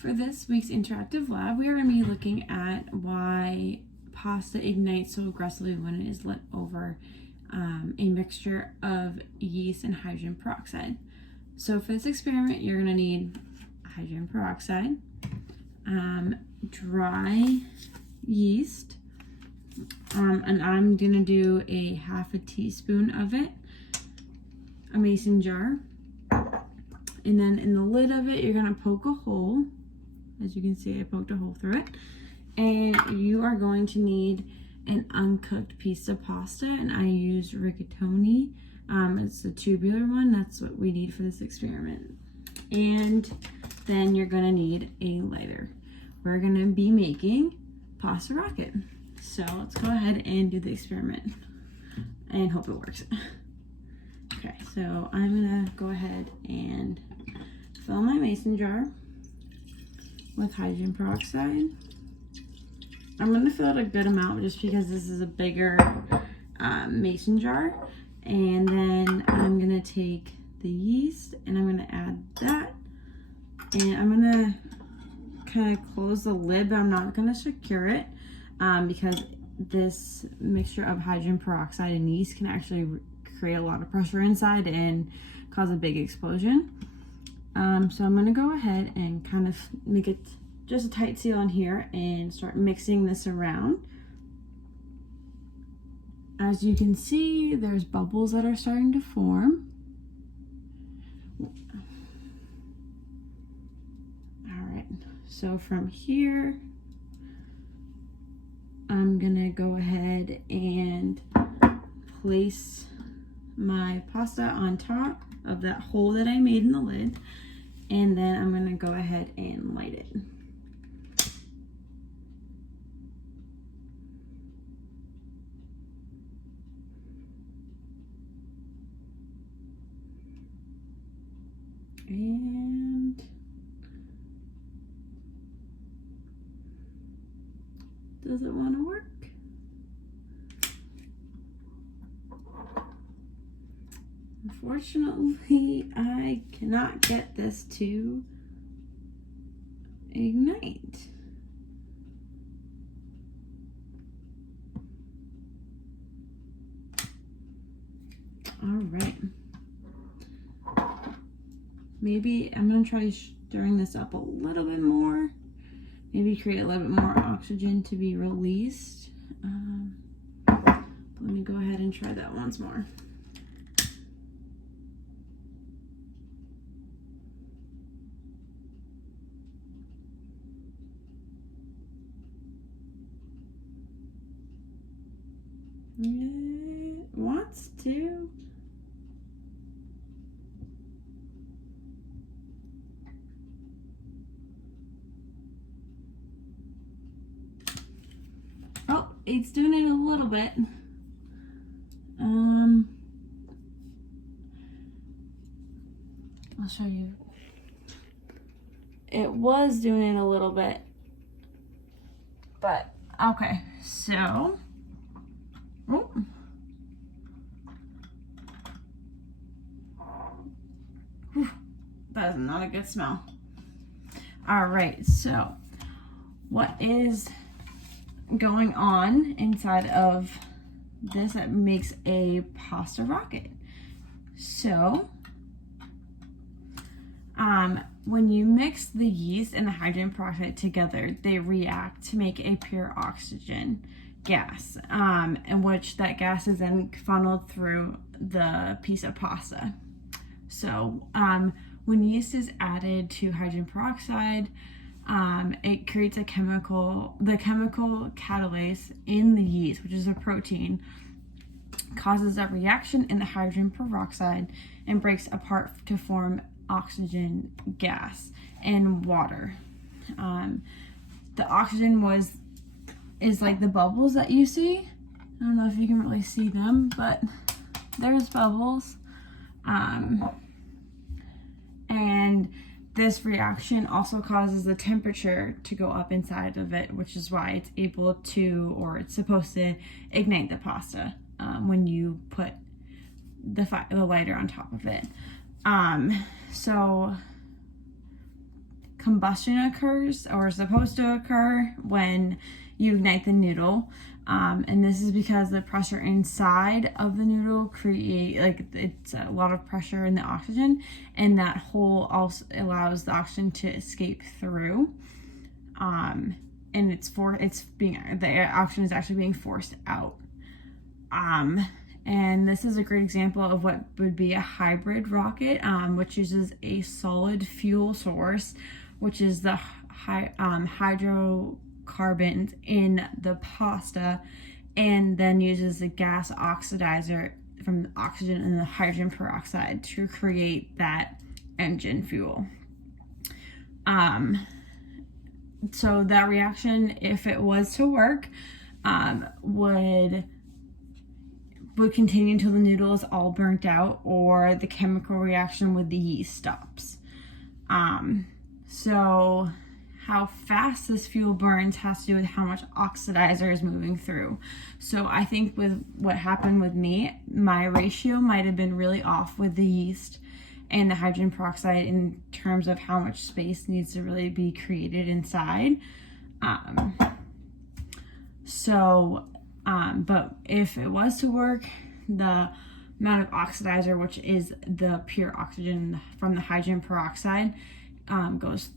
For this week's interactive lab, we are going to be looking at why pasta ignites so aggressively when it is lit over a mixture of yeast and hydrogen peroxide. So for this experiment, you're going to need hydrogen peroxide, dry yeast, and I'm going to do a half a teaspoon of it, a mason jar, and then in the lid of it, you're going to poke a hole. As you can see, I poked a hole through it. And you are going to need an uncooked piece of pasta, and I used rigatoni. It's the tubular one. That's what we need for this experiment. And then you're going to need a lighter. We're going to be making pasta rocket. So let's go ahead and do the experiment and hope it works. Okay, so I'm going to go ahead and fill my mason jar with hydrogen peroxide. I'm going to fill it a good amount just because this is a bigger mason jar. And then I'm going to take the yeast and I'm going to add that. And I'm going to kind of close the lid, but I'm not going to secure it because this mixture of hydrogen peroxide and yeast can actually create a lot of pressure inside and cause a big explosion. So I'm going to go ahead and kind of make it just a tight seal on here and start mixing this around. As you can see, there's bubbles that are starting to form. All right, so from here, I'm going to go ahead and place my pasta on top of that hole that I made in the lid, and then I'm going to go ahead and light it. And does it want to work? Unfortunately, I cannot get this to ignite. All right. Maybe I'm going to try stirring this up a little bit more. Maybe create a little bit more oxygen to be released. Let me go ahead and try that once more. It wants to. Oh, it's doing it a little bit. I'll show you. It was doing it a little bit, but okay, so. Oh. Whew. That is not a good smell. All right, so what is going on inside of this that makes a pasta rocket? So, when you mix the yeast and the hydrogen peroxide together, they react to make a pure oxygen gas, in which that gas is then funneled through the piece of pasta. So when yeast is added to hydrogen peroxide, it creates the chemical catalase in the yeast, which is a protein, causes a reaction in the hydrogen peroxide and breaks apart to form oxygen gas and water. The oxygen is like the bubbles that you see. I don't know if you can really see them, but there's bubbles. And this reaction also causes the temperature to go up inside of it, which is why it's able to, or it's supposed to ignite the pasta when you put the lighter on top of it. So combustion occurs, or is supposed to occur, when you ignite the noodle. And this is because the pressure inside of the noodle it's a lot of pressure in the oxygen, and that hole also allows the oxygen to escape through. And the oxygen is actually being forced out. And this is a great example of what would be a hybrid rocket, which uses a solid fuel source, which is the hydrocarbons in the pasta, and then uses the gas oxidizer from the oxygen and the hydrogen peroxide to create that engine fuel. So that reaction, if it was to work, would continue until the noodle is all burnt out, or the chemical reaction with the yeast stops. So how fast this fuel burns has to do with how much oxidizer is moving through. So I think with what happened with me, my ratio might have been really off with the yeast and the hydrogen peroxide in terms of how much space needs to really be created inside. But if it was to work, the amount of oxidizer, which is the pure oxygen from the hydrogen peroxide, goes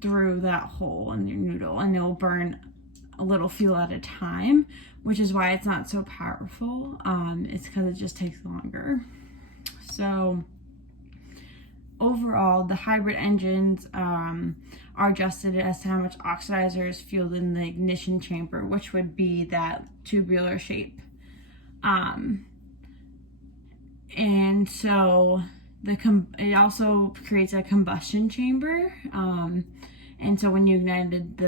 through that hole in your noodle, and it will burn a little fuel at a time, which is why it's not so powerful. It's because it just takes longer. So overall, the hybrid engines are adjusted as to how much oxidizer is fueled in the ignition chamber, which would be that tubular shape. And so it also creates a combustion chamber. And so when you ignited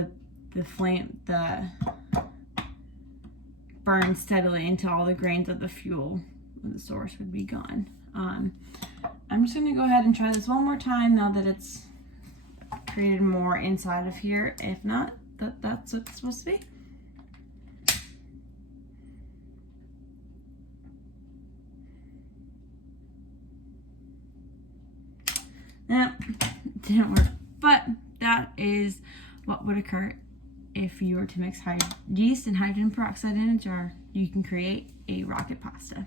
the flame, burn steadily until all the grains of the fuel of the source would be gone. I'm just gonna go ahead and try this one more time now that it's created more inside of here. If not, that's what it's supposed to be. Nope, didn't work. But that is what would occur if you were to mix yeast and hydrogen peroxide in a jar. You can create a rocket pasta.